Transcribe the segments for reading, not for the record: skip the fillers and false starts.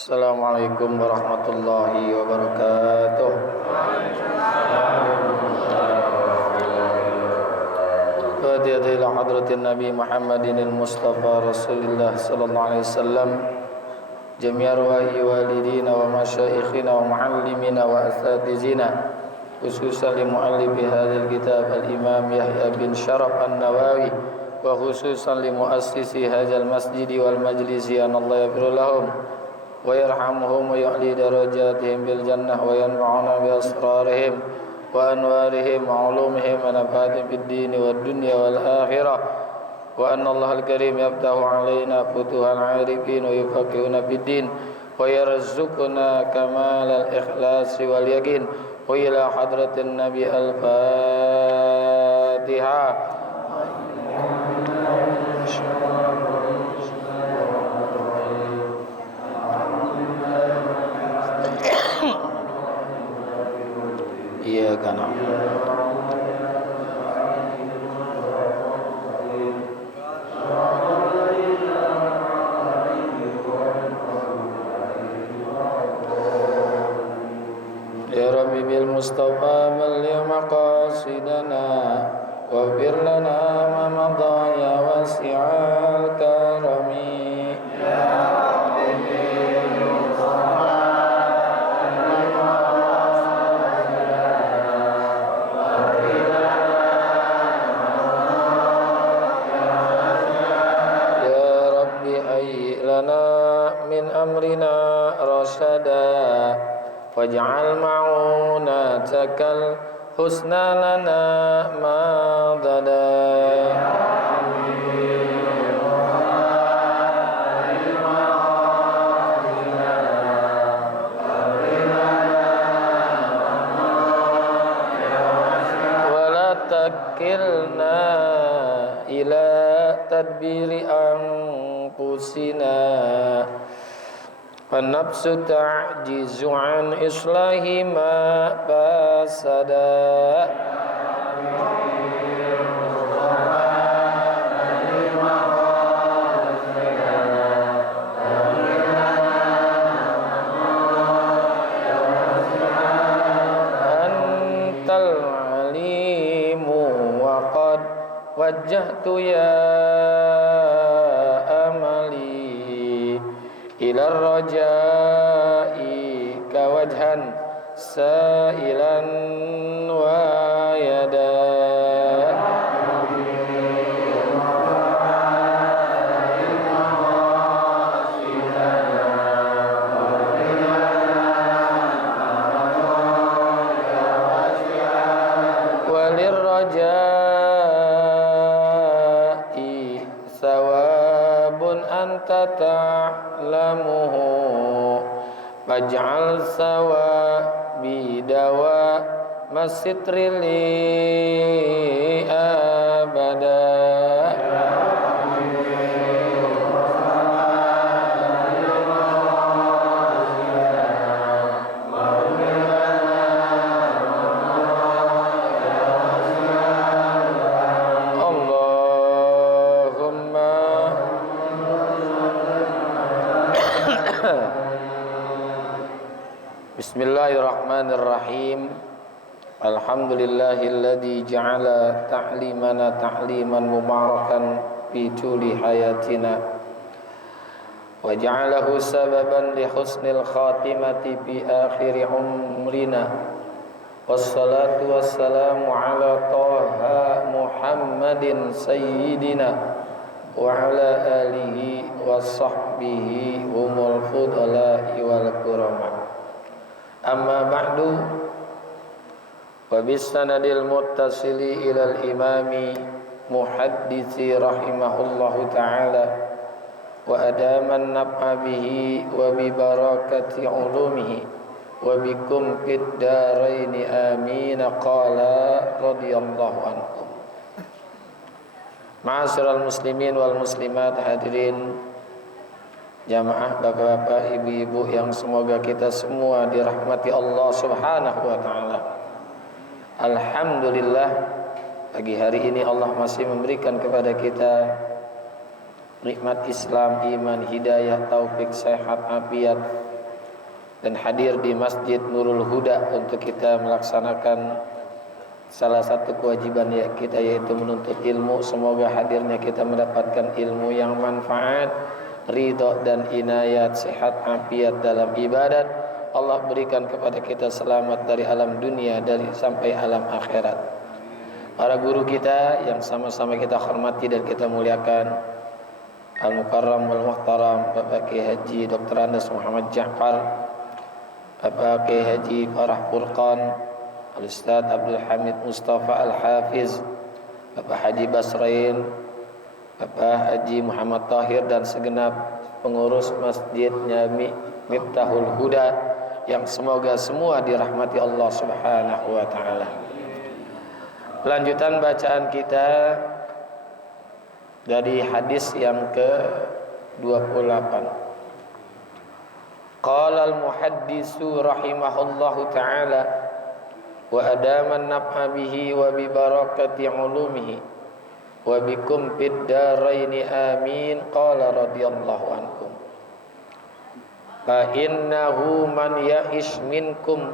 Assalamualaikum warahmatullahi wabarakatuh. Fatihah ila hadratin Nabi Muhammadin al-Mustafa Rasulullah sallallahu alaihi wasallam. Jami' arwahi walidina wa masyaikhina wa muallimina wa asatizina, khususan li muallifi hadzal kitab al-Imam Yahya bin Sharaf an-Nawawi, wa khususan li muassisi hadzal masjid wal majlisi, an Allah yaghfir lahum wa yarhamhum wa ya'li darajatihim bil jannah wa yanfa'una bi asrarihim wa anwarihim wa ulumihim wa nafaatihim fid din wad dunya wal akhirah, wa anna Allah al-karim yaftahu alaina futuhal arifin wa yufaqihuna fid din wa yarzuquna kamal al-ikhlas wal yaqin. Wa ila hadratin nabi al-Fatihah. Iya kan. Ya Rabbi bil Mustafa balligh maqasidana waghfir lana ma madha ya wasi'al karami. Ya Rabbi bil Mustafa min amrina rasyada waj'al ma'unatakal husna lana madada. Wala takilna ila tadbiri anfusina, an-nafsu ta'jizu an islahi ma fasada. Antal alimu wa qad wajjahtu ya ila rajai kawajhan sailan wa yada. Walir rajai sawabun anta ta'lamuhu faj'al sawabi dawa masitri li abada. Bismillahirrahmanirrahim. Alhamdulillahilladzi ja'ala ta'limana ta'liman mubarakan fi tuli hayatina wa ja'alahu sababan li husnil khatimati fi akhir umrina. Wassalatu wassalamu ala Taha Muhammadin sayyidina wa ala alihi wa sahbihi humul fudala'i wal kurama. Amma ba'du, wa bisanadil muttasili ilal imami muhaddisi rahimahullahu ta'ala wa adaman naf'a bihi wa bi barakati ulumihi wa bikum fid daraini amin. Qala radhiyallahu anhum. Ma'asyiral muslimin wal muslimat, hadirin jamaah, bapak-bapak, ibu-ibu yang semoga kita semua dirahmati Allah Subhanahu wa taala. Alhamdulillah, pagi hari ini Allah masih memberikan kepada kita nikmat Islam, iman, hidayah, taufik, sehat, afiat, dan hadir di Masjid Nurul Huda untuk kita melaksanakan salah satu kewajiban ya kita, yaitu menuntut ilmu. Semoga hadirnya kita mendapatkan ilmu yang manfaat, ridho dan inayat, sehat afiat dalam ibadat. Allah berikan kepada kita selamat dari alam dunia dari sampai alam akhirat. Para guru kita yang sama-sama kita hormati dan kita muliakan, Al-Mukarram wal-Muhtaram Bapak Kiai Haji Dr. Andes Muhammad Ja'far, Bapak Kiai Haji Farah Furqan, Al-Ustaz Abdul Hamid Mustafa Al-Hafiz, Bapak Haji Basrain, Bapak Haji Muhammad Tahir, dan segenap pengurus Masjid Nyami Miftahul Huda yang semoga semua dirahmati Allah Subhanahu wa taala. Lanjutan bacaan kita dari hadis yang ke-28. Qala al-muhaddisu rahimahullahu ta'ala wa adama an-naf'a bihi wa bi barakati 'ulumihi wa bikum fid daraini amin. Qala radhiyallahu ankum fa innahu man ya'ish minkum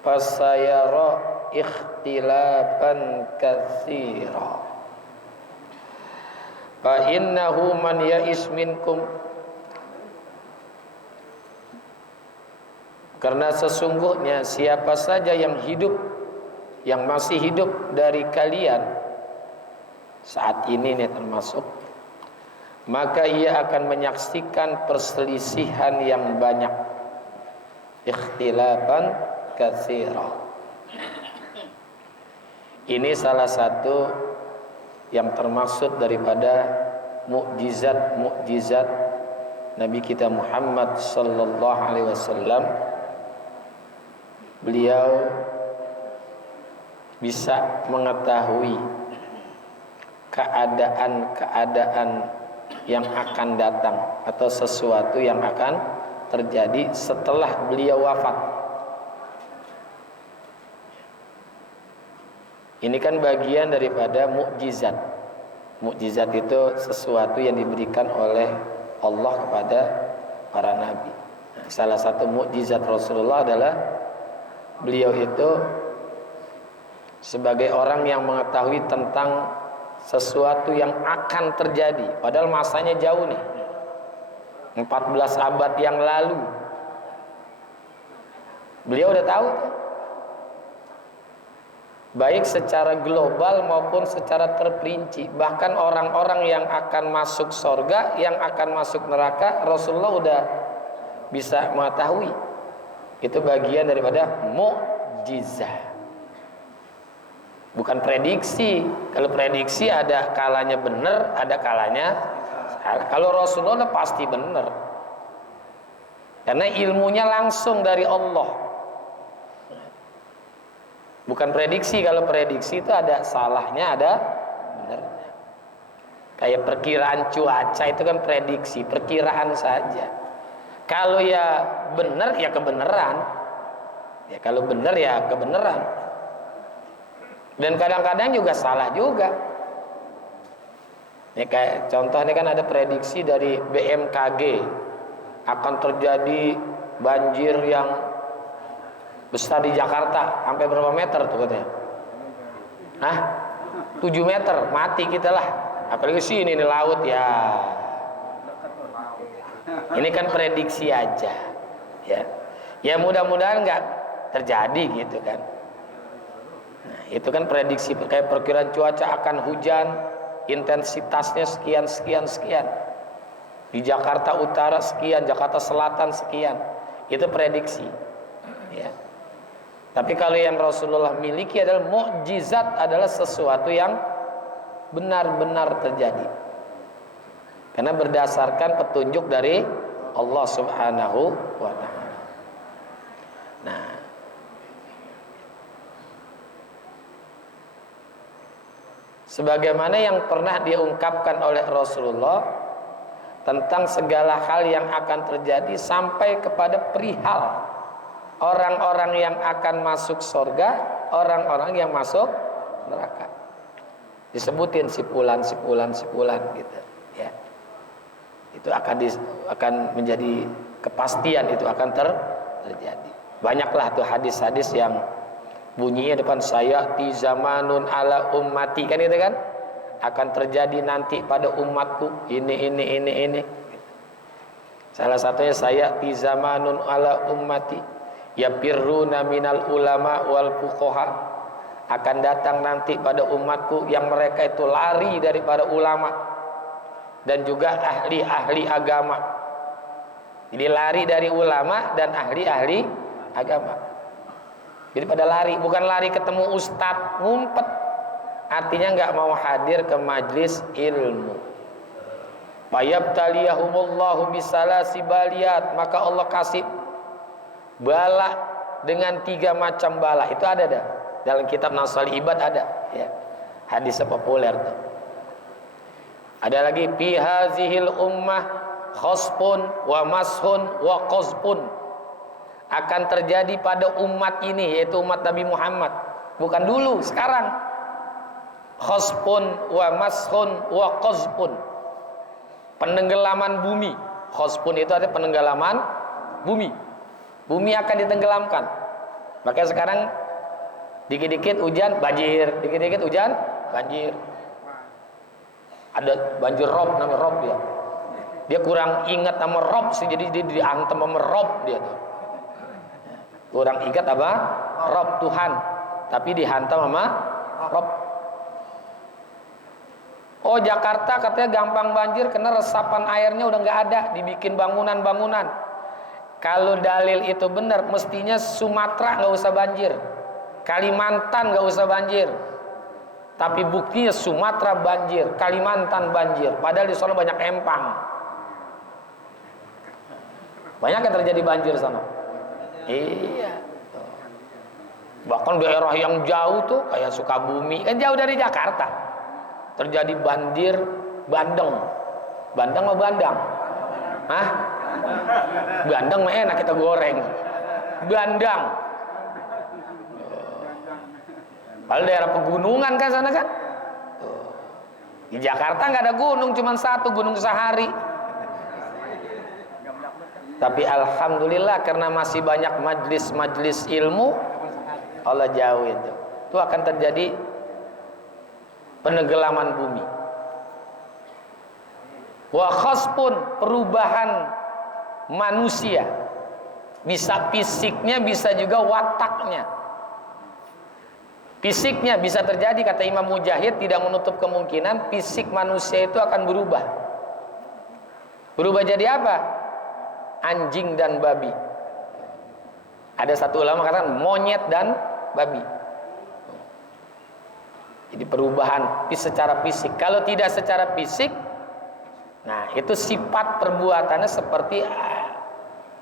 fasayara ikhtilafan katsira. Fa innahu man ya'ish minkum, karena sesungguhnya siapa saja yang hidup, yang masih hidup dari kalian saat ini nih termasuk, maka ia akan menyaksikan perselisihan yang banyak, ikhtilafan katsira. Ini salah satu yang termaksud daripada mukjizat Nabi kita Muhammad sallallahu alaihi wasallam. Beliau bisa mengetahui keadaan-keadaan yang akan datang atau sesuatu yang akan terjadi setelah beliau wafat. Ini kan bagian daripada mukjizat. Mukjizat itu sesuatu yang diberikan oleh Allah kepada para nabi. Nah, salah satu mukjizat Rasulullah adalah beliau itu sebagai orang yang mengetahui tentang sesuatu yang akan terjadi. Padahal masanya jauh nih, 14 abad yang lalu. Beliau udah tahu tuh, baik secara global maupun secara terperinci. Bahkan orang-orang yang akan masuk surga, yang akan masuk neraka, Rasulullah udah bisa mengetahui. Itu bagian daripada mukjizat, bukan prediksi. Kalau prediksi ada kalanya benar, ada kalanya salah. Kalau Rasulullah pasti benar, karena ilmunya langsung dari Allah. Bukan prediksi. Kalau prediksi itu ada salahnya, ada benarnya. Kayak perkiraan cuaca itu kan prediksi, perkiraan saja. Kalau ya benar ya kebenaran. Ya kalau benar ya kebenaran. Dan kadang-kadang juga salah juga. Ini kayak contoh, ini kan ada prediksi dari BMKG akan terjadi banjir yang besar di Jakarta, sampai berapa meter tuh katanya? 7 meter, mati kita lah. Apalagi sini ini laut ya. Ini kan prediksi aja, ya. Ya mudah-mudahan nggak terjadi gitu kan. Nah, itu kan prediksi, kayak perkiraan cuaca akan hujan, intensitasnya sekian sekian sekian. Di Jakarta Utara sekian, Jakarta Selatan sekian. Itu prediksi, ya. Tapi kalau yang Rasulullah miliki adalah mukjizat, adalah sesuatu yang benar-benar terjadi. Karena berdasarkan petunjuk dari Allah Subhanahu wa taala. Nah, sebagaimana yang pernah diungkapkan oleh Rasulullah tentang segala hal yang akan terjadi sampai kepada perihal orang-orang yang akan masuk surga, orang-orang yang masuk neraka. Disebutin sipulan gitu, ya. Itu akan menjadi kepastian itu akan terjadi. Banyaklah tuh hadis-hadis yang bunyinya depan saya di zamanun ala ummati, kan itu kan, akan terjadi nanti pada umatku ini. Salah satunya saya di zamanun ala ummati yapirruna minal ulama wal fuqaha, akan datang nanti pada umatku yang mereka itu lari daripada ulama dan juga ahli-ahli agama. Jadi lari dari ulama dan ahli-ahli agama. Jadi pada lari, bukan lari ketemu ustadz ngumpet, artinya nggak mau hadir ke majlis ilmu. Fayabtaliyahumullahu bisalasi baliyat, maka Allah kasih bala dengan 3 macam bala. Itu ada dah dalam kitab Nasal Ibad, ada ya, hadis populer tuh. Ada lagi fi hazihil ummah khasfun wa mashun wa qazfun, akan terjadi pada umat ini, yaitu umat Nabi Muhammad, bukan dulu, sekarang. Khasfun wa mashun wa qazfun, penenggelaman bumi. Khasfun itu artinya penenggelaman bumi. Bumi akan ditenggelamkan. Makanya sekarang dikit-dikit hujan banjir, dikit-dikit hujan banjir. Ada banjir rob, namanya rob ya. Dia kurang ingat sama rob sih, jadi dia diantem sama rob dia tuh. Kurang ingat apa? Rob Tuhan, tapi dihantam sama rob. Oh, Jakarta katanya gampang banjir karena resapan airnya udah nggak ada, dibikin bangunan-bangunan. Kalau dalil itu benar, mestinya Sumatera nggak usah banjir, Kalimantan nggak usah banjir. Tapi buktinya Sumatera banjir, Kalimantan banjir, padahal di sana banyak empang. Banyak yang terjadi banjir sana. Iya. Bahkan daerah yang jauh tuh kayak Sukabumi, kan jauh dari Jakarta, terjadi banjir bandeng. Bandeng mau bandang? Hah? Bandeng mah enak kita goreng. Bandang. Kalau daerah pegunungan kan sana kan. Di Jakarta nggak ada gunung, cuma satu, Gunung Sahari. Tapi alhamdulillah karena masih banyak majlis-majlis ilmu, Allah jauh itu akan terjadi penenggelaman bumi. Wa khasfun, perubahan manusia, bisa fisiknya, bisa juga wataknya. Fisiknya bisa terjadi, kata Imam Mujahid, tidak menutup kemungkinan fisik manusia itu akan berubah. Berubah jadi apa? Anjing dan babi. Ada satu ulama katakan monyet dan babi. Jadi perubahan secara fisik. Kalau tidak secara fisik, nah itu sifat perbuatannya seperti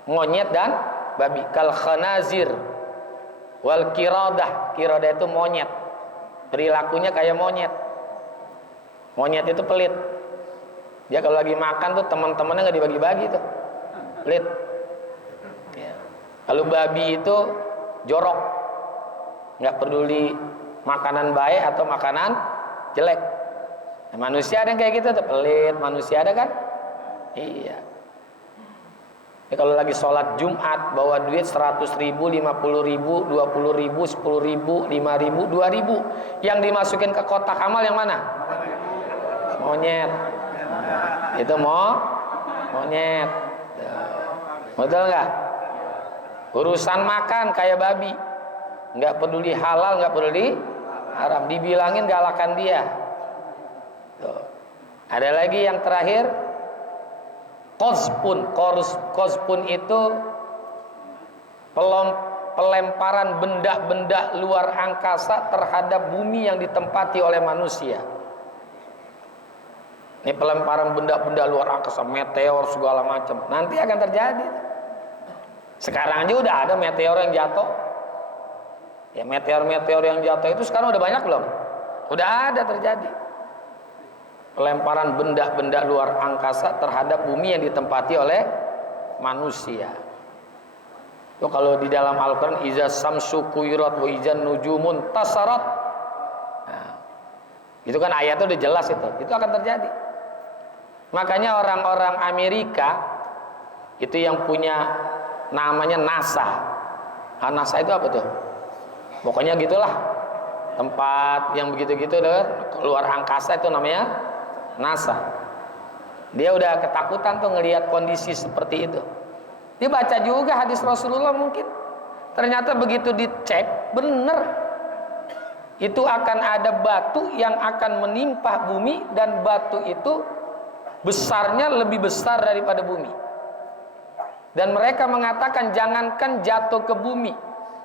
monyet dan babi. Kal khanazir wal kiradah. Kiradah itu monyet, perilakunya kayak monyet. Monyet itu pelit. Dia kalau lagi makan tuh teman-temannya nggak dibagi-bagi tuh, pelit ya. Kalau babi itu jorok, nggak peduli makanan baik atau makanan jelek. Nah, manusia ada yang kayak gitu tuh, pelit. Manusia ada kan? Iya. Ya, kalau lagi sholat Jumat bawa duit 100.000, 50.000, 20.000, 10.000, 5.000, 2.000, yang dimasukin ke kotak amal yang mana? Monyet. Itu monyet. Betul nggak? Urusan makan kayak babi, nggak peduli halal, nggak peduli haram, dibilangin galakan dia. Tuh. Ada lagi yang terakhir, qazfun itu pelemparan benda-benda luar angkasa terhadap bumi yang ditempati oleh manusia. Ini pelemparan benda-benda luar angkasa, meteor segala macam, nanti akan terjadi. Sekarang aja udah ada meteor yang jatuh. Ya, meteor-meteor yang jatuh itu sekarang udah banyak belum? Udah ada terjadi. Pelemparan benda-benda luar angkasa terhadap bumi yang ditempati oleh manusia. Itu kalau di dalam Al-Quran, iza samsu kuwirat wa izan nujumun tasarat. Nah, itu kan ayatnya udah jelas itu akan terjadi. Makanya orang-orang Amerika Itu yang punya namanya NASA. NASA itu apa tuh? Pokoknya gitulah. Tempat yang begitu-gitu keluar angkasa itu namanya NASA. Dia udah ketakutan tuh ngelihat kondisi seperti itu. Dia baca juga hadis Rasulullah mungkin. Ternyata begitu dicek, bener. Itu akan ada batu yang akan menimpa bumi, dan batu itu besarnya lebih besar daripada bumi. Dan mereka mengatakan jangankan jatuh ke bumi,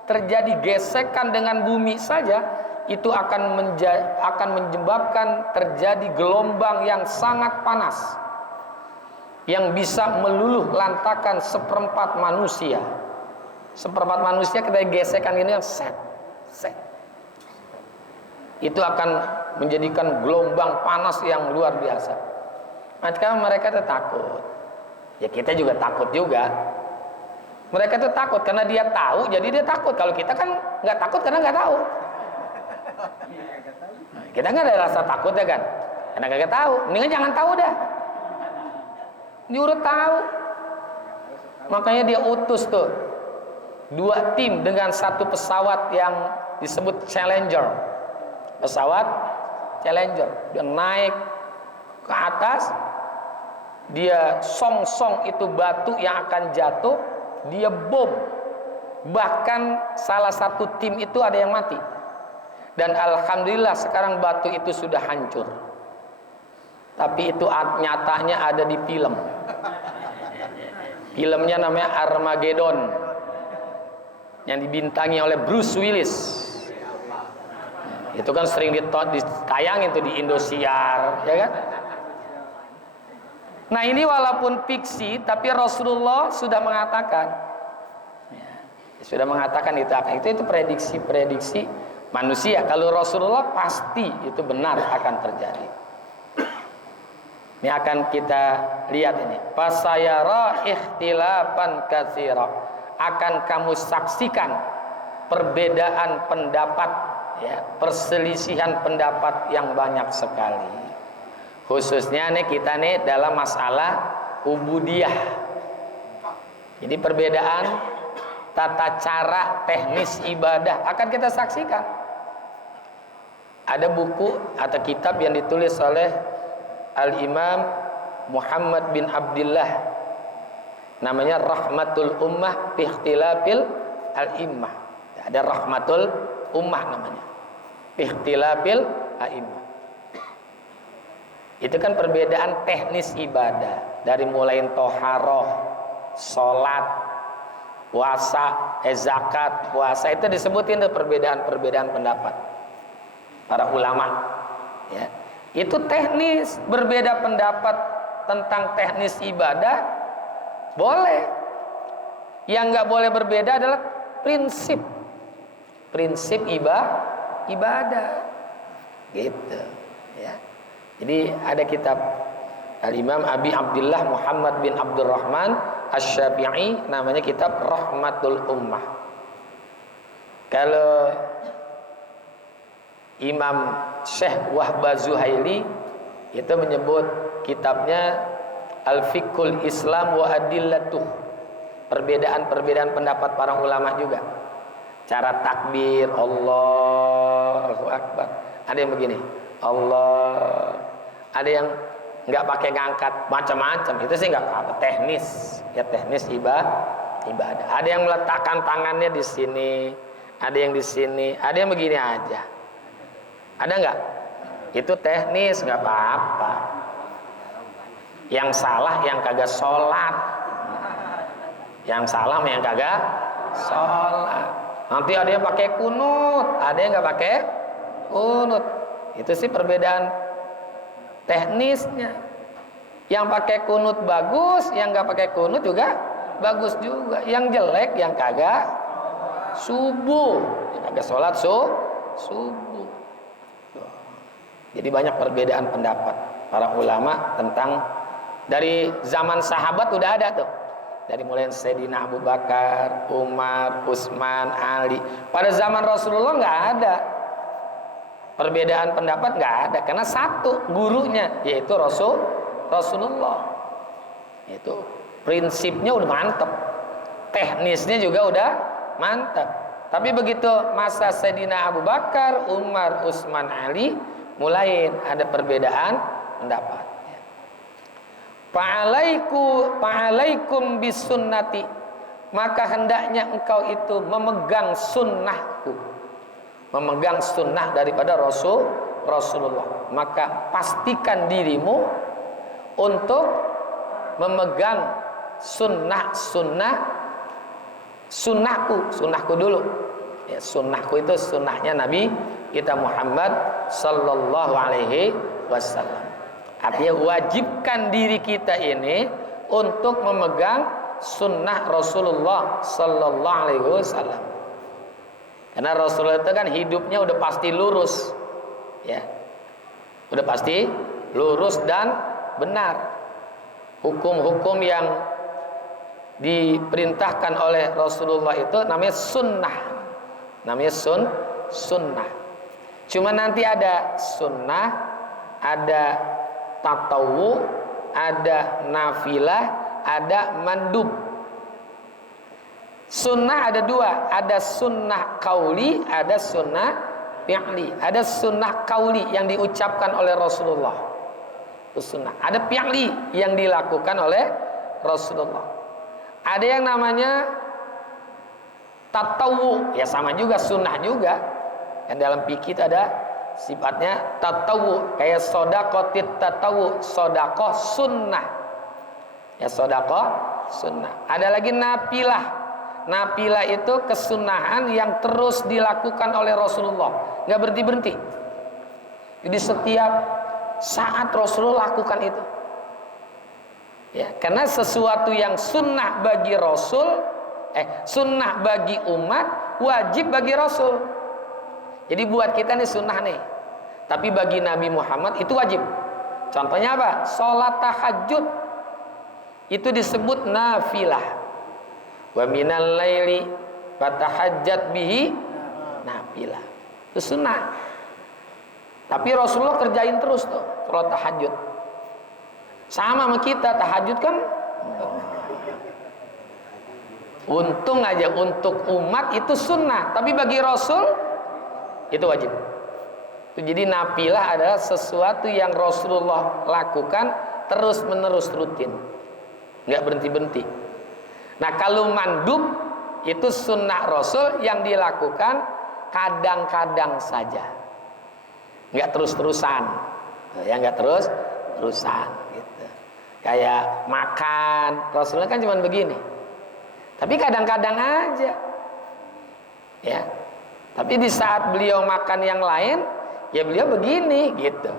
terjadi gesekan dengan bumi saja, itu akan menyebabkan terjadi gelombang yang sangat panas, yang bisa meluluh lantakan seperempat manusia. Seperempat manusia kita gesekan ini yang set. Itu akan menjadikan gelombang panas yang luar biasa. Maka mereka itu takut. Ya kita juga takut juga. Mereka itu takut karena dia tahu, jadi dia takut. Kalau kita kan nggak takut karena nggak tahu. Kita nggak ada rasa takut ya kan? Karena nggak tahu. Mendingan jangan tahu dah. Nyuruh tahu. Makanya dia utus tuh 2 tim dengan 1 pesawat yang disebut Challenger. Pesawat Challenger. Dia naik ke atas, dia song-song itu batu yang akan jatuh, dia bom. Bahkan salah satu tim itu ada yang mati. Dan alhamdulillah sekarang batu itu sudah hancur. Tapi itu nyatanya ada di film. Filmnya namanya Armageddon, yang dibintangi oleh Bruce Willis. Itu kan sering ditayangin tuh di Indosiar, ya kan? Nah ini walaupun fiksi, tapi Rasulullah sudah mengatakan, itu prediksi manusia. Kalau Rasulullah pasti itu benar akan terjadi. Ini akan kita lihat ini. Fasayara ikhtilafan katsira. Akan kamu saksikan perbedaan pendapat, ya, perselisihan pendapat yang banyak sekali. Khususnya nih kita nih dalam masalah ubudiyah. Jadi perbedaan tata cara teknis ibadah akan kita saksikan. Ada buku atau kitab yang ditulis oleh Al-Imam Muhammad bin Abdullah, namanya Rahmatul Ummah fi Ikhtilafil Al-Immah. Ada Rahmatul Ummah namanya, fi Ikhtilafil Al-Immah. Itu kan perbedaan teknis ibadah, dari mulai toharoh, sholat, puasa, zakat, puasa, itu disebutin tuh perbedaan pendapat para ulama, ya. Itu teknis. Berbeda pendapat tentang teknis ibadah boleh. Yang nggak boleh berbeda adalah prinsip ibadah, gitu, ya. Jadi ada kitab Al-Imam Abi Abdullah Muhammad bin Abdurrahman Asy-Syafi'i, namanya kitab Rahmatul Ummah. Kalau Imam Syekh Wahbah Zuhaili itu menyebut kitabnya Al-Fiqhul Islam wa Adillatuh, perbedaan pendapat para ulama juga. Cara takbir, Allahu Akbar, ada yang begini, Allah, ada yang nggak pakai ngangkat, macam-macam. Itu sih nggak apa-apa, teknis, ya, teknis ibadah. Ada yang meletakkan tangannya di sini, ada yang di sini, ada yang begini aja. Ada nggak? Itu teknis, nggak apa-apa. Yang salah yang kagak sholat, yang salah yang kagak sholat. Nanti ada yang pakai kunut, ada yang nggak pakai kunut. Itu sih perbedaan teknisnya. Yang pakai kunut bagus, yang nggak pakai kunut juga bagus juga. Yang jelek, yang kagak subuh, yang kagak sholat subuh. Jadi banyak perbedaan pendapat para ulama tentang, dari zaman sahabat udah ada tuh. Dari mulai Sayyidina Abu Bakar, Umar, Utsman, Ali. Pada zaman Rasulullah nggak ada perbedaan pendapat, nggak ada, karena satu gurunya, yaitu Rasulullah. Itu prinsipnya udah mantep, teknisnya juga udah mantap. Tapi begitu masa Sayyidina Abu Bakar, Umar, Utsman, Ali, mulai ada perbedaan pendapat. Fa'alaikum bisunnati, maka hendaknya engkau itu memegang sunnahku, memegang sunnah daripada Rasulullah. Maka pastikan dirimu untuk memegang sunnahku dulu. Ya, sunnahku itu sunnahnya Nabi kita Muhammad sallallahu alaihi wasallam. Artinya wajibkan diri kita ini untuk memegang sunnah Rasulullah sallallahu alaihi wasallam. Karena Rasulullah itu kan hidupnya udah pasti lurus, ya, udah pasti lurus dan benar. Hukum-hukum yang diperintahkan oleh Rasulullah itu namanya sunnah, namanya sunnah. Cuma nanti ada sunnah, ada tatawu, ada nafilah, ada mandub. Sunnah ada dua, ada sunnah kauli, ada sunnah fi'li. Ada sunnah kauli yang diucapkan oleh Rasulullah, itu sunnah. Ada fi'li yang dilakukan oleh Rasulullah. Ada yang namanya tatawu, ya sama juga sunnah juga. Yang dalam fikih ada sifatnya tatawu, kayak sodakotit tatawu, sodakoh sunnah. Ya sodakoh sunnah. Ada lagi nafilah. Nafilah itu kesunahan yang terus dilakukan oleh Rasulullah, nggak berhenti-berhenti. Jadi setiap saat Rasulullah lakukan itu. Ya, karena sesuatu yang sunnah bagi Rasul, sunnah bagi umat, wajib bagi Rasul. Jadi buat kita nih sunnah nih, tapi bagi Nabi Muhammad itu wajib. Contohnya apa? Sholat tahajud itu disebut nafilah. Wa minal laili fatahajjat bihi nafilah. Itu sunnah. Tapi Rasulullah kerjain terus tuh sholat tahajud. Sama sama kita, tahajud kan untung aja untuk umat itu sunnah, tapi bagi Rasul itu wajib. Jadi nafilah adalah sesuatu yang Rasulullah lakukan terus menerus rutin, nggak berhenti-berhenti. Nah kalau mandub itu sunnah Rasul yang dilakukan kadang-kadang saja, nggak terus-terusan, ya nggak terus-terusan gitu. Kayak makan, Rasulullah kan cuma begini, tapi kadang-kadang aja, ya. Tapi di saat beliau makan yang lain, ya beliau begini gitu.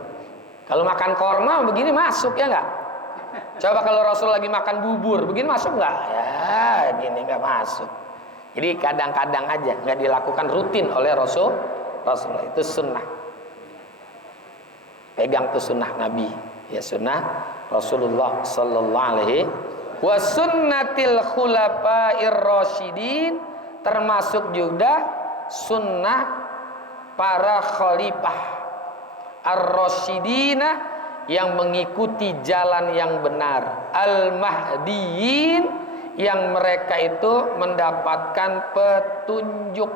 Kalau makan korma begini masuk ya nggak? Coba kalau Rasul lagi makan bubur, begini masuk nggak? Ya, gini nggak masuk. Jadi kadang-kadang aja, nggak dilakukan rutin oleh Rasulullah. Itu sunnah. Pegang tuh sunnah Nabi, ya sunnah Rasulullah Sallallahu Alaihi wa sunnatil khulafa'ir rasyidin, termasuk juga sunnah para khalifah ar-rasyidina yang mengikuti jalan yang benar, al-mahdiyin yang mereka itu mendapatkan petunjuk.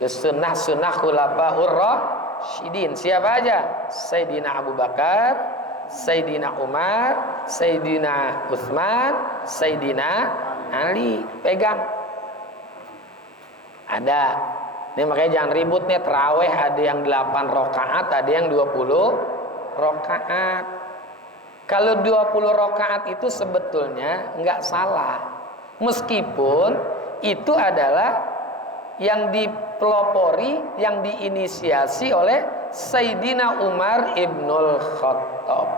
Sunnah-sunnah khulafaur rasyidin siapa aja? Sayyidina Abu Bakar, Sayyidina Umar, Sayyidina Utsman, Sayyidina Ali. Pegang. Ada. Ini makanya jangan ribut nih, tarawih ada yang 8 rakaat, ada yang 20 rakaat. Kalau 20 rakaat itu sebetulnya nggak salah, meskipun itu adalah yang dipelopori, yang diinisiasi oleh Sayyidina Umar ibnul Khattab.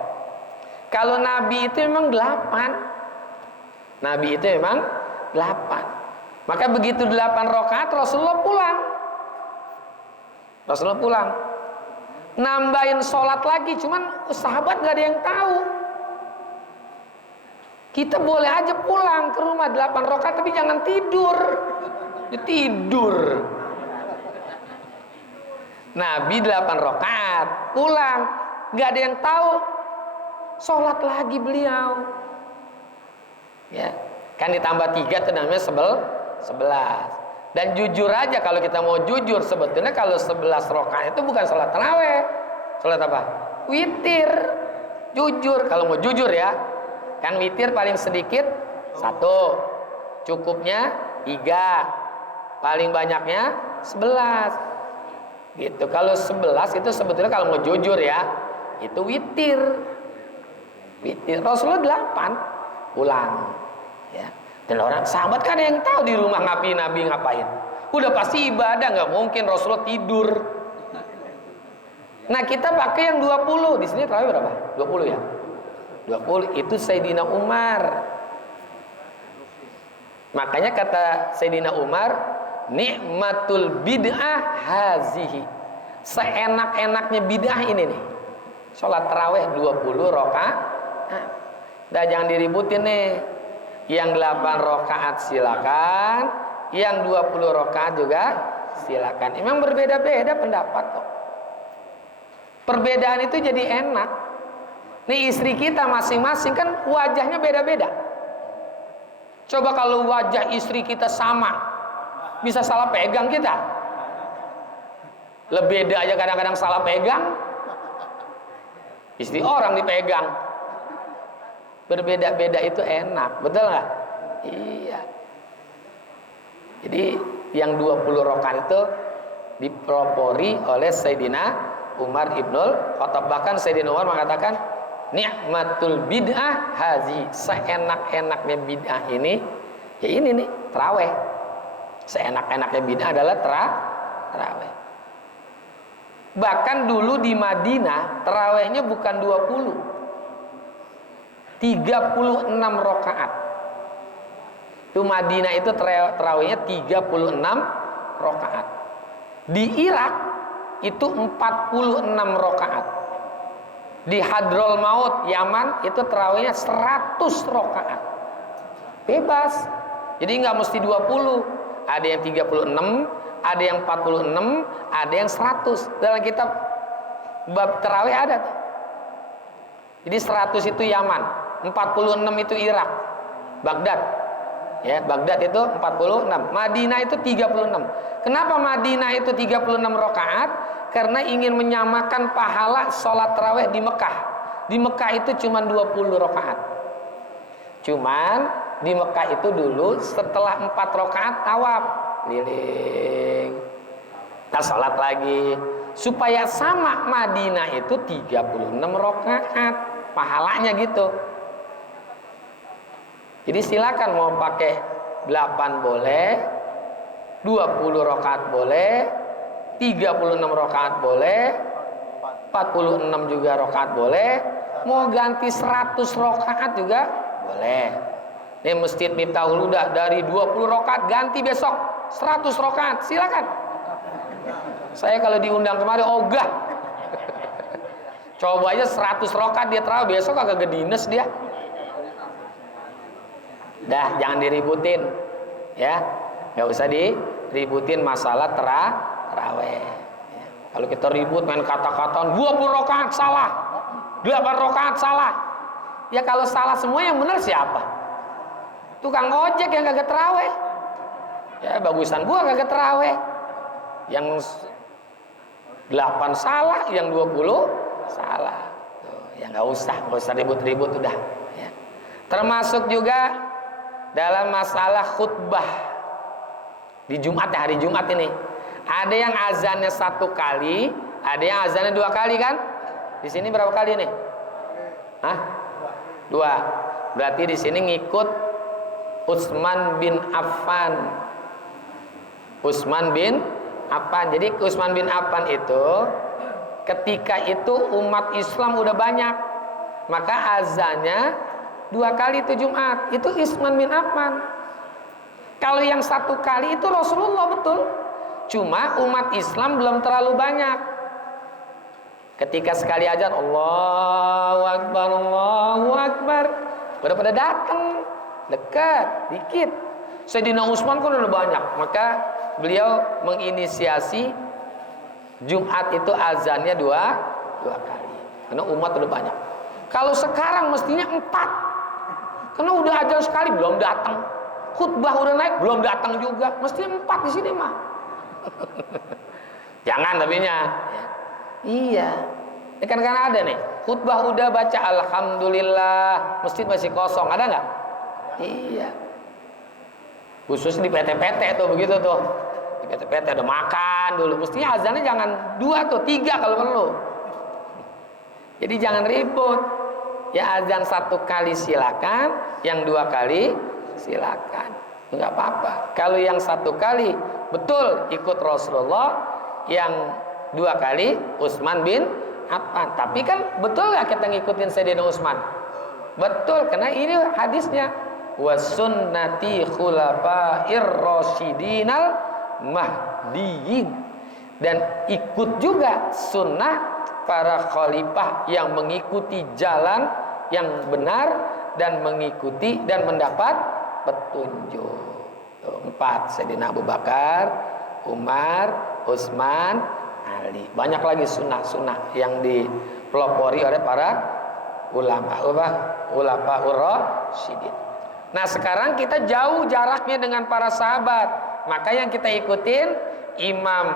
Kalau Nabi itu memang 8, Nabi itu memang 8. Maka begitu 8 rakaat Rasulullah pulang. Rasulullah pulang, nambahin sholat lagi, cuman sahabat gak ada yang tahu. Kita boleh aja pulang ke rumah 8 rakaat, tapi jangan tidur. Tidur. Nabi 8 rakaat pulang, gak ada yang tahu. Sholat lagi beliau. Ya, kan ditambah 3 itu namanya 11. Dan jujur aja, kalau kita mau jujur, sebetulnya kalau 11 rakaat itu bukan sholat tarawih. Sholat apa? Witir. Jujur, kalau mau jujur ya. Kan witir paling sedikit 1, cukupnya 3, paling banyaknya 11. Gitu. Kalau 11 itu sebetulnya kalau mau jujur ya, itu witir. Witir. Rasulullah 8 pulang. Ya. Dan orang sahabat kan yang tahu di rumah Nabi ngapain. Udah pasti ibadah, nggak mungkin Rasulullah tidur. Nah, kita pakai yang 20. Di sini tarawih berapa? 20 ya? 20 itu Sayyidina Umar. Makanya kata Sayyidina Umar, nikmatul bid'ah hazihi. Seenak-enaknya bid'ah ini nih. Sholat tarawih 20 rakaat. Nah, jangan diributin nih. Yang 8 rakaat silakan, yang 20 rakaat juga silakan. Emang berbeda-beda pendapat kok. Perbedaan itu jadi enak. Nih istri kita masing-masing kan wajahnya beda-beda. Coba kalau wajah istri kita sama, bisa salah pegang kita. Lebih beda aja kadang-kadang salah pegang. Istri orang dipegang. Berbeda-beda itu enak, betul nggak? Iya. Jadi yang 20 rakaat itu dipelopori oleh Sayyidina Umar ibnul Khattab. Bahkan Sayyidina Umar mengatakan, nikmatul bid'ah hazi. Seenak-enaknya bid'ah ini, ya ini nih, tarawih. Seenak-enaknya bid'ah adalah tarawih. Bahkan dulu di Madinah tarawihnya bukan 20, 36 rakaat. Itu Madinah itu tarawihnya 36 rakaat. Di Irak itu 46 rakaat. Di Hadrol Maut Yaman itu tarawihnya 100 rakaat. Bebas. Jadi nggak mesti 20. Ada yang 36, ada yang 46, ada yang 100. Dalam kitab bab tarawih ada tuh. Jadi 100 itu Yaman, 46 itu Irak, Baghdad. Ya, Baghdad itu 46, Madinah itu 36. Kenapa Madinah itu 36 rakaat? Karena ingin menyamakan pahala sholat tarawih di Mekah. Di Mekah itu cuma 20 rakaat. Cuman di Mekah itu dulu setelah 4 rakaat tawaf, keliling. Kita sholat lagi. Supaya sama Madinah itu 36 rakaat pahalanya gitu. Jadi silakan mau pakai 8 boleh, 20 rakaat boleh, 36 rakaat boleh, 46 juga rakaat boleh, mau ganti 100 rakaat juga boleh. Ini Masjid Miftahul Huda dari 20 rakaat ganti besok 100 rakaat, silakan. Saya kalau diundang kemarin ogah. Coba aja 100 rakaat dia tarawih, besok agak gedines dia. Dah, jangan diributin, ya, nggak usah diributin masalah tarawih. Ya. Kalau kita ribut main kata-kataan 20 rakaat salah, 8 rakaat salah, ya kalau salah semua yang benar siapa? Tukang ojek yang kagak tarawih. Ya bagusan gua kagak tarawih. Yang 8 salah, yang 20 salah. Tuh, ya nggak usah ribut-ribut udah. Ya. Termasuk juga dalam masalah khutbah di Jumat, ya, hari Jumat ini ada yang azannya 1 kali, ada yang azannya 2 kali kan? Di sini berapa kali nih? Hah? 2. Berarti di sini ngikut Utsman bin Affan. Utsman bin Affan. Jadi Utsman bin Affan itu ketika itu umat Islam udah banyak, maka azannya 2 kali itu Jumat. Itu Utsman bin Affan. Kalau yang 1 kali itu Rasulullah, betul. Cuma umat Islam belum terlalu banyak. Ketika sekali azan Allahu Akbar, Allahu Akbar, pada datang dekat dikit. Sayyidina Utsman kan udah banyak, maka beliau menginisiasi Jumat itu azannya 2 kali. Karena umat udah banyak. Kalau sekarang mestinya 4. Karena udah azan sekali belum datang. Khutbah udah naik belum datang juga. Mesti 4 di sini mah. Jangan tapinya. Iya. Ini kan karena ada nih. Khutbah udah baca alhamdulillah, masjid masih kosong. Ada nggak? Iya. Khusus di PT-PT tuh begitu tuh. Di PT-PT udah makan dulu. Mestinya azannya jangan 2 tuh, 3 kalau perlu. Jadi jangan ribut. Ya azan 1 kali silakan, yang 2 kali silakan. Enggak apa-apa. Kalau yang 1 kali betul ikut Rasulullah, yang 2 kali Utsman bin Affan. Tapi kan betul nggak kita ngikutin Sayyidina Utsman? Betul, karena ini hadisnya wasunnati khulafa'ir rasyidinal mahdiyin, dan ikut juga sunnah para khalifah yang mengikuti jalan yang benar dan mengikuti dan mendapat petunjuk. 4 Sayyidina Abu Bakar, Umar, Utsman, Ali. Banyak lagi sunnah-sunnah yang dipelopori oleh para ulama ur-rasyidin. Nah sekarang kita jauh jaraknya dengan para sahabat, maka yang kita ikutin Imam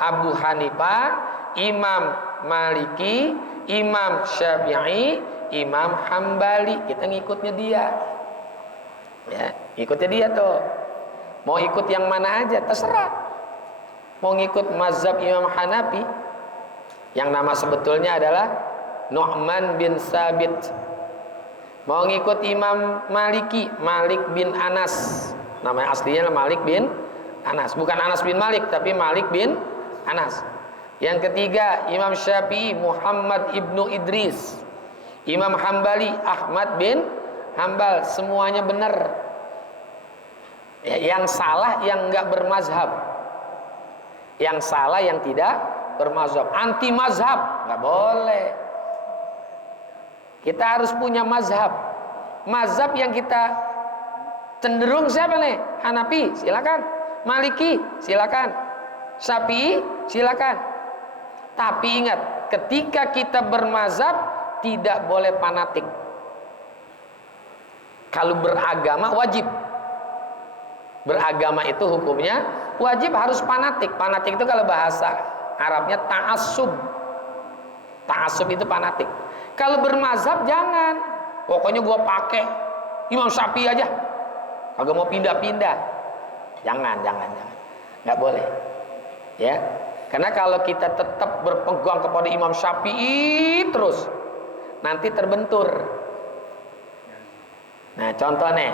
Abu Hanifah, Imam Maliki, Imam Syafi'i, Imam Hambali. Kita ngikutnya dia. Ya, ikutnya dia tuh. Mau ikut yang mana aja terserah. Mau ngikut mazhab Imam Hanafi yang nama sebetulnya adalah Nu'man bin Sabit. Mau ngikut Imam Maliki, Malik bin Anas. Namanya aslinya Malik bin Anas, bukan Anas bin Malik tapi Malik bin Anas. Yang ketiga Imam Syafi'i, Muhammad ibnu Idris. Imam Hambali, Ahmad bin Hambal. Semuanya benar. Ya, yang salah yang enggak bermazhab. Yang salah yang tidak bermazhab. Anti mazhab nggak boleh. Kita harus punya mazhab. Mazhab yang kita cenderung siapa nih? Hanafi, silakan. Maliki, silakan. Syafi'i, silakan. Tapi ingat, ketika kita bermazhab tidak boleh fanatik. Kalau beragama wajib. Beragama itu hukumnya wajib, harus fanatik. Fanatik itu kalau bahasa Arabnya ta'assub. Ta'assub itu fanatik. Kalau bermazhab jangan. Pokoknya gua pakai Imam Syafi'i aja. Kagak mau pindah-pindah. Jangan. Nggak boleh. Ya. Karena kalau kita tetap berpegang kepada Imam Syafi'i terus, nanti terbentur. Nah, contohnya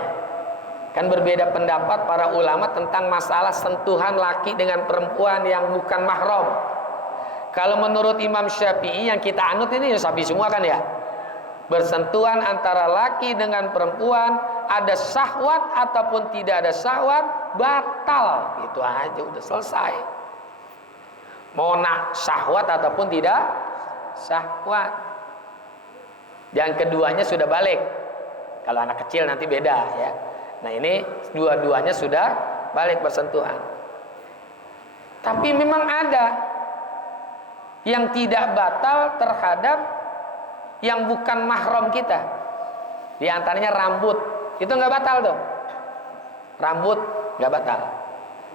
kan berbeda pendapat para ulama tentang masalah sentuhan laki dengan perempuan yang bukan mahram. Kalau menurut Imam Syafi'i yang kita anut ini Syafi'i semua kan ya, bersentuhan antara laki dengan perempuan, ada syahwat ataupun tidak ada syahwat, batal. Itu aja udah selesai. Mau nak syahwat ataupun tidak syahwat. Yang keduanya sudah balik. Kalau anak kecil nanti beda ya. Nah ini dua-duanya sudah balik bersentuhan. Tapi memang ada yang tidak batal terhadap yang bukan mahram kita. Di antaranya rambut. Itu nggak batal tuh. Rambut nggak batal.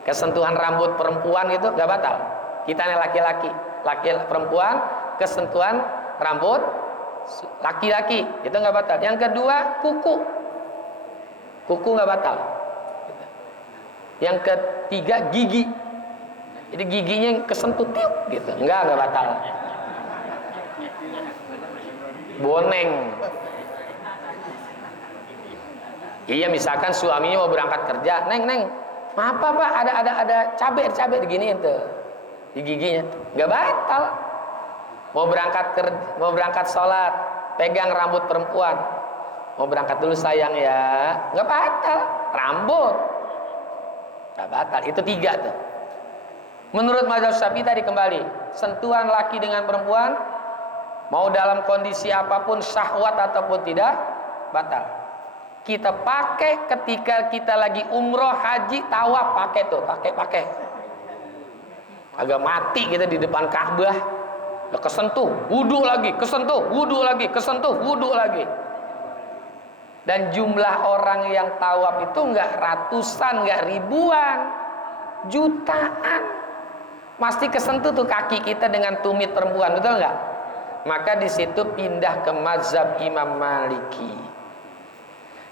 Kesentuhan rambut perempuan itu nggak batal. Kita nih laki-laki, perempuan kesentuhan rambut laki-laki itu nggak batal. Yang kedua kuku nggak batal. Yang ketiga gigi. Jadi giginya kesentuh tiup gitu, nggak batal. Boneng. Iya misalkan suaminya mau berangkat kerja, neng, apa pak? Ada cabai begini itu di giginya, nggak batal. Mau berangkat sholat, pegang rambut perempuan. Mau berangkat dulu sayang ya, nggak batal. Rambut nggak batal. Itu 3 tuh. Menurut mazhab Syafi'i tadi kembali, sentuhan laki dengan perempuan, mau dalam kondisi apapun, syahwat ataupun tidak, batal. Kita pakai ketika kita lagi umroh, haji, tawaf, pakai tuh, pakai. Agak mati kita di depan Ka'bah, udah kesentuh, wudu lagi, kesentuh, wudu lagi, kesentuh, wudu lagi. Dan jumlah orang yang tawaf itu nggak ratusan, nggak ribuan, jutaan. Pasti kesentuh tuh kaki kita dengan tumit perempuan, betul nggak? Maka di situ pindah ke mazhab Imam Maliki.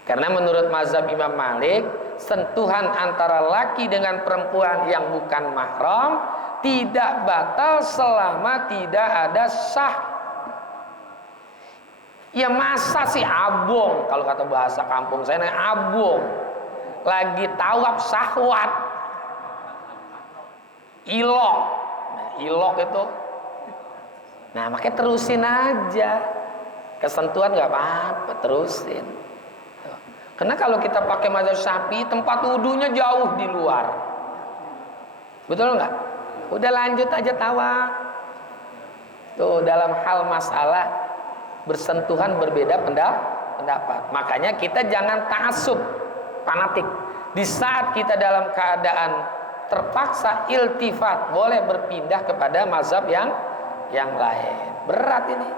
Karena menurut mazhab Imam Malik, sentuhan antara laki dengan perempuan yang bukan mahram tidak batal selama tidak ada sah. Ya masa sih abong, kalau kata bahasa kampung saya abong, lagi tawaf syahwat, ilok. Nah, ilok itu, nah makanya terusin aja, kesentuhan nggak apa-apa, terusin. Karena kalau kita pakai mazhab Syafi'i, tempat wudunya jauh di luar, betul nggak? Udah lanjut aja tawaf. Tuh dalam hal masalah bersentuhan berbeda pendapat. Makanya kita jangan ta'assub, fanatik. Di saat kita dalam keadaan terpaksa iltifat, boleh berpindah kepada mazhab yang lain. Berat ini.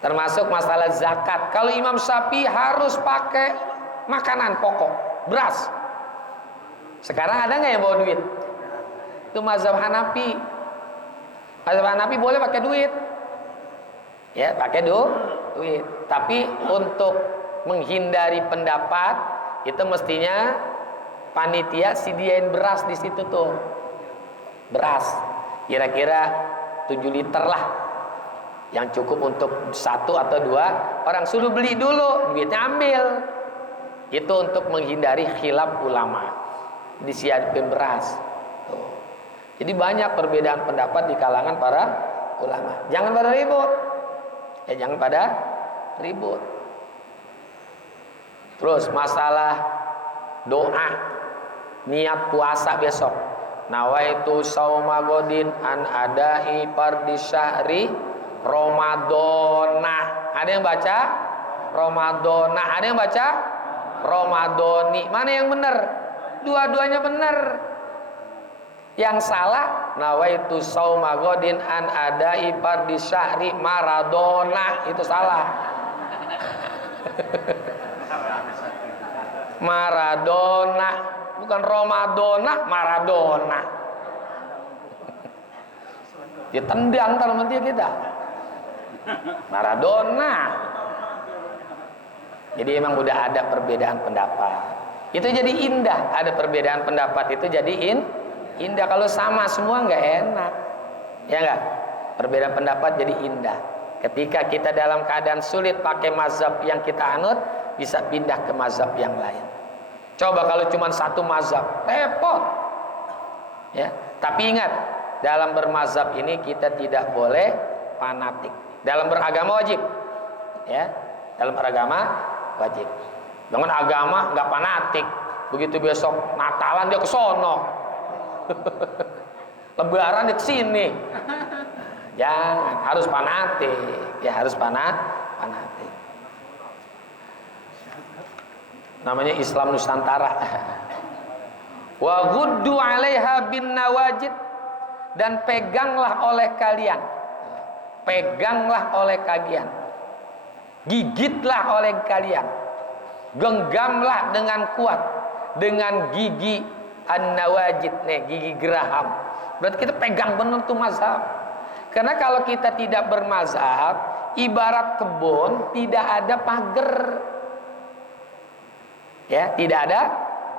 Termasuk masalah zakat. Kalau Imam Syafi'i harus pakai makanan pokok, beras. Sekarang ada nggak yang bawa duit? Itu mazhab Hanafi. Mazhab Hanafi boleh pakai duit. Ya, pakai duit. Tapi untuk menghindari pendapat, itu mestinya panitia sediain beras di situ tuh. Beras. Kira-kira 7 liter lah. Yang cukup untuk 1 atau 2 orang, suruh beli dulu, duitnya ambil. Itu untuk menghindari khilaf ulama. Disiapin beras. Tuh. Jadi banyak perbedaan pendapat di kalangan para ulama. Jangan pada ribut. Jangan pada ribut. Terus masalah doa, niat puasa besok. Nawaitu sauma godin an adai fardhi syahri Ramadona. Ada yang baca Ramadona, ada yang baca Ramadoni. Mana yang benar? Dua-duanya benar. Yang salah nawaitu sauma godin an adai fardhi syahri Maradona, itu salah. Maradona, bukan Ramadona, Maradona. Ditendang sama dia kita. Maradona. Jadi emang udah ada perbedaan pendapat. Itu jadi indah. Ada perbedaan pendapat itu jadi indah. Kalau sama semua nggak enak. Ya nggak? Perbedaan pendapat jadi indah. Ketika kita dalam keadaan sulit pakai mazhab yang kita anut, bisa pindah ke mazhab yang lain. Coba kalau cuma satu mazhab, repot. Ya, tapi ingat, dalam bermazhab ini kita tidak boleh fanatik. Dalam beragama wajib, ya. Dalam beragama wajib. Jangan agama nggak fanatik. Begitu besok Natalan dia ke sono, Lebaran dia ke sini. Jangan, harus fanatik. Ya harus fanatik. Namanya Islam Nusantara. Wa ghuddu 'alaiha bin nawajid, dan peganglah oleh kalian. Peganglah oleh kalian. Gigitlah oleh kalian. Genggamlah dengan kuat dengan gigi an-nawajid, nih gigi geraham. Berarti kita pegang benar tuh mazhab. Karena kalau kita tidak bermazhab, ibarat kebun tidak ada pagar. Ya, tidak ada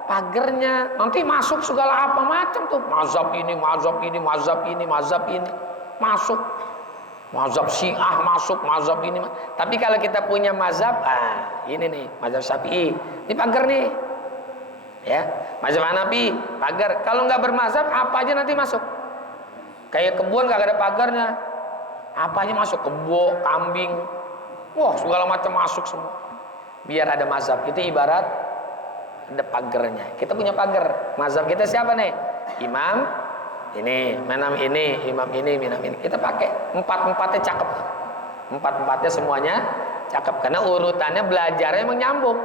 pagernya. Nanti masuk segala apa macam tuh. Mazhab ini, mazhab ini, mazhab ini, mazhab ini. Masuk. Mazhab Syiah masuk, mazhab ini. Tapi kalau kita punya mazhab, ini nih, mazhab Syafi'i. Ini pagar nih. Ya, mazhab Hanafi, pagar. Kalau nggak bermazhab, apa aja nanti masuk. Kayak kebun nggak ada pagarnya. Apa aja masuk, kebo, kambing. Wah, segala macam masuk semua. Biar ada mazhab. Itu ibarat ada pagernya. Kita punya pagar. Mazhab kita siapa nih? Imam ini, imam ini, imam ini, imam ini. Kita pakai empat-empatnya cakep. Empat-empatnya semuanya cakep. Karena urutannya belajarnya emang nyambung.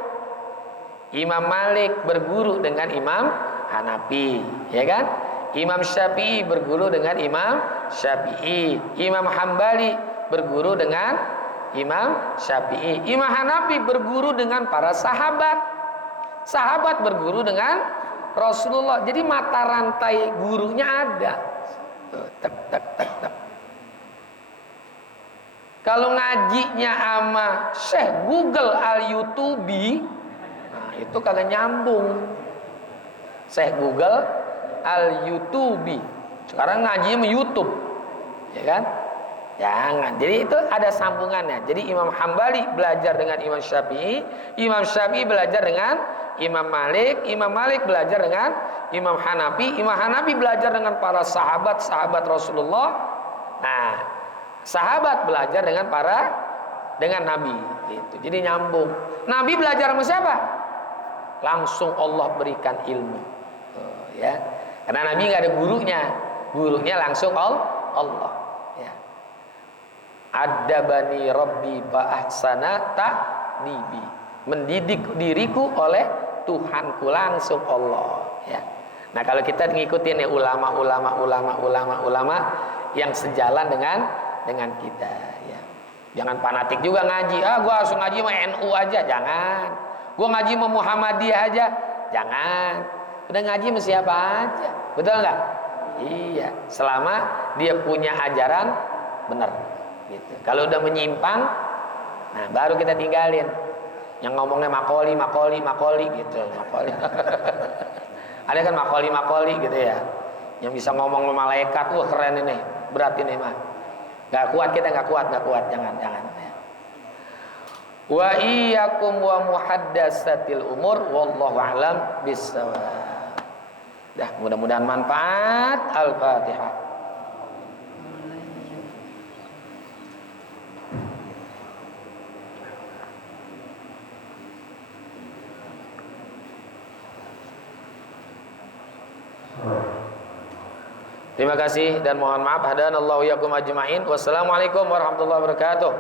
Imam Malik berguru dengan Imam Hanafi, ya kan? Imam Syafi'i berguru dengan Imam Syafi'i. Imam Hambali berguru dengan Imam Syafi'i. Imam Hanafi berguru dengan para sahabat. Sahabat berguru dengan Rasulullah. Jadi mata rantai gurunya ada. Tek tek tek tek. Kalau ngajinya sama Syekh Google al-YouTubi, nah itu kagak nyambung. Syekh Google al-YouTubi. Sekarang ngajinya YouTube, ya kan? Jangan. Jadi itu ada sambungannya. Jadi Imam Hambali belajar dengan Imam Syafi'i, Imam Syafi'i belajar dengan Imam Malik, Imam Malik belajar dengan Imam Hanafi, Imam Hanafi belajar dengan para sahabat Rasulullah. Nah, sahabat belajar dengan Nabi gitu. Jadi nyambung. Nabi belajar sama siapa? Langsung Allah berikan ilmu. Ya. Karena Nabi nggak ada gurunya. Gurunya langsung Allah. Ya. Adabani Rabbi fa ahsana ta'dibi. Mendidik diriku oleh Tuhanku langsung Allah. Ya. Nah, kalau kita ngikutin ya ulama yang sejalan dengan kita, ya. Jangan fanatik juga ngaji. Gua harus ngaji sama NU aja, jangan. Gua ngaji sama Muhammadiyah aja, jangan. Udah ngaji sama siapa aja, betul nggak? Iya, selama dia punya ajaran benar. Gitu. Kalau udah menyimpang, nah baru kita tinggalin. Yang ngomongnya makoli gitu, makoli. Ada kan makoli gitu ya, yang bisa ngomong sama malaikat. Wah keren ini, berat ini mah. Gak kuat kita, gak kuat, jangan. Wa iyyakum wa muhaddatsatil umur wallahu a'lam bissawab. Dah, mudah-mudahan manfaat. Al-Fatihah. Terima kasih dan mohon maaf. Hadanallahu iyyakum ajmain. Wassalamualaikum warahmatullahi wabarakatuh.